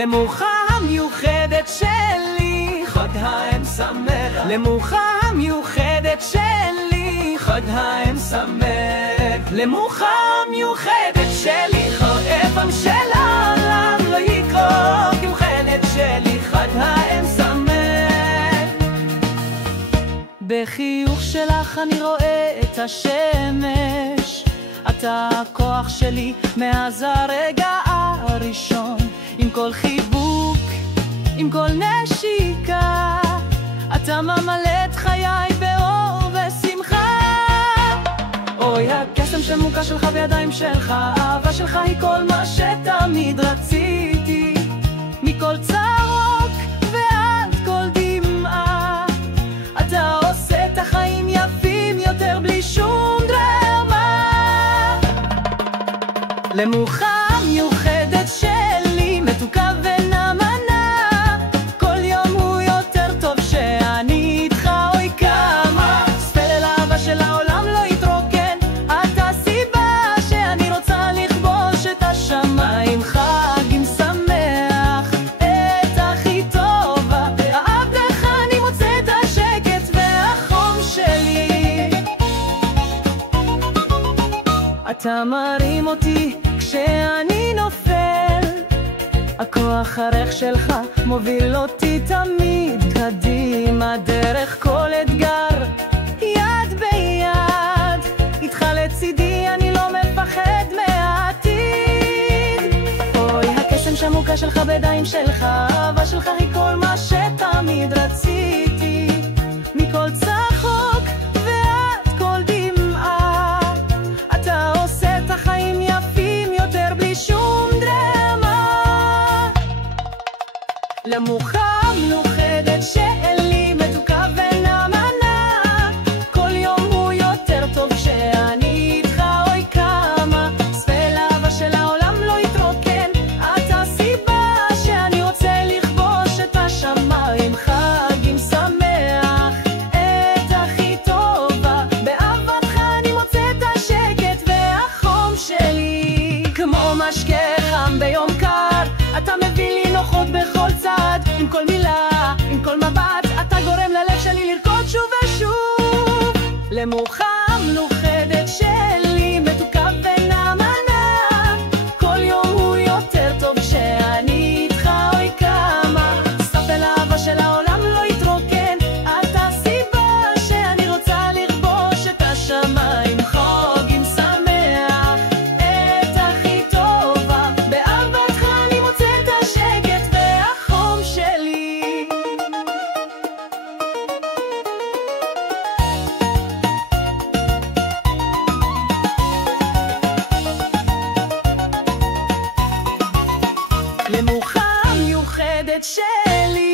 למוחה המיוחדת שלי, חג האם שמח. למוחה המיוחדת שלי, חג האם שמח. למוחה המיוחדת שלי, חרבם של העולם לא יקרוק. מיוחדת שלי, חג האם שמח. בחיוך שלך אני רואה את השמש, אתה הכוח שלי מאז הרגע הראשון. עם כל חיבוק, עם כל נשיקה, אתה ממלא את חיי באור ושמחה. אוי, הקסם של מוקה שלך בידיים שלך, האהבה שלך היא כל מה שתמיד רציתי. מכל צרות ועד כל דמעה, אתה עושה את החיים יפים יותר בלי שום דרמה. למוחה מיוחדת שלי, מתוקה ונאמנה, כל יום הוא יותר טוב שאני איתך. אוי כמה ספל אהבה של העולם לא יתרוקן, אתה סיבה שאני רוצה לכבוש את השמיים. חגים שמח, את הכי טובה, בעבדך אני מוצא את השקט והחום שלי. אתה מרים אותי כשאני נופל, הכוח הרך שלך מוביל אותי תמיד קדימה, דרך כל אתגר, יד ביד, איתך לצידי אני לא מפחד מהעתיד. אוי, הקסם שמוקה שלך בידיים שלך, האהבה שלך היא כל מה שתמיד רציתי. מכל צחוק ועד כל דמעה, אתה עושה את החיים יפים יותר בלי שום דרמה. למוחה מיוחדת שלי, מתוקה ונאמנה, כל יום הוא יותר טוב כשאני איתך. אוי כמה ספל אהבה של העולם לא יתרוקן, אתה סיבה שאני רוצה לכבוש את השמיים. חגים שמח, את הכי טובה, באהבתך אני מוצא את השקט והחום שלי. כמו משקה חם ביום קר, אתה מביא לי נוחות בכל צעד. עם כל מילה, עם כל מבט, אתה גורם ללב שלי לרקוד שוב ושוב. למוחה מיוחדת שלי, מתוקה ונאמנה, כל יום הוא יותר טוב כשאני איתך. אוי כמה ספל אהבה של העולם לא יתרוקן, אתה סיבה שאני רוצה לכבוש את השמיים. חגים שמח, את הכי טובה, באהבתך אני מוצא את השקט והחום שלי. למוחה מיוחדת שלי,